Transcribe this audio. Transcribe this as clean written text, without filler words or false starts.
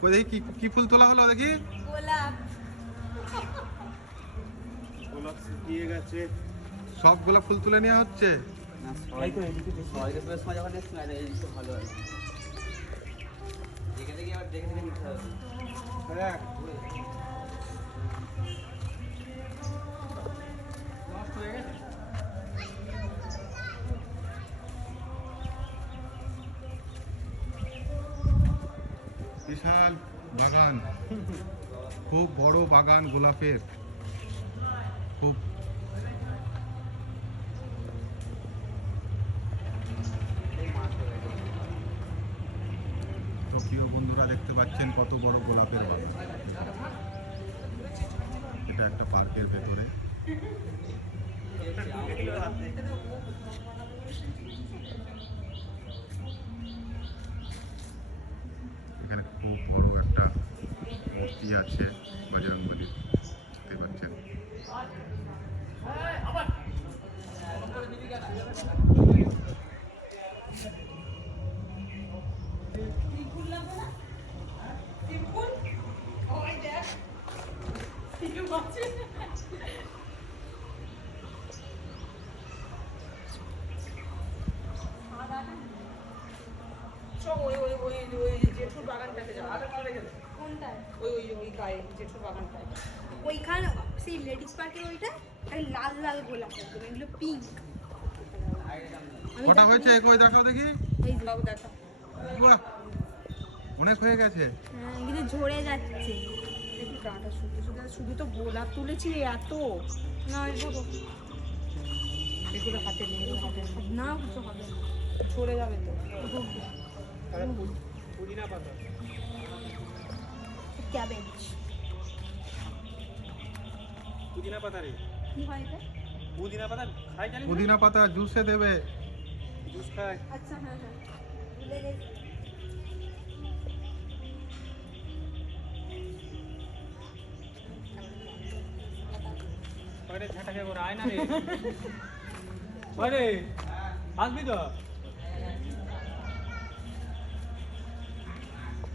কই দেখি কি ফুল তোলা হলো দেখি। গোলাপ। গোলাপ শুকিয়ে গেছে। সব গোলাপ ফুল তুলে নেওয়া হচ্ছে। না সবাই তো এদিকে সবাইকে বেশ মজা করে দেখছি আরে এই তো ভালো আছে। দেখে দেখে আবার দেখে দেখে নিতে হবে। হ্যাঁ নষ্ট হয়ে গেছে। বিশাল বাগান, খুব বড় বাগান গোলাপের, খুব তো প্রিয় বন্ধুরা দেখতে পাচ্ছেন কত বড় গোলাপের বাগান। এটা একটা পার্কের ভেতরে। এখানে খুব বড় একটা মূর্তি আছে বজরংবলীর, দেখতে পাচ্ছেন। জেঠুর বাগানটাতে যাবো। কোনটায়? ওই গায়ে জেঠুর বাগানটায়। ওইখানে সেই লেডিস পার্কের ওইটা লাল লাল গোলাপ একদম, এগুলো পিঙ্ক। কটা হয়েছে কই দেখাও দেখি। এই বাবু দেখা। বাহ, অনেক হয়ে গেছে। হ্যাঁ, কিন্তু ঝরে যাচ্ছে। দেখি গাটা শুধু তো গোলাপ তুলেছি এত। না এসব এগুলো হাতে নেই, হাতে না কিছু হবে না, ঝরে যাবে তো। পুদিনা পাতা, ক্যাবেজ, পুদিনা পাতা রে। কি হয় এটা? পুদিনা পাতা খাই জানি। পুদিনা পাতা জুসে দেবে। জুস খাই। আচ্ছা হ্যাঁ হ্যাঁ ভুলে গেছি। পরে ঝাঁটা খেয়ে আয় না রে। পরে আসবি তো।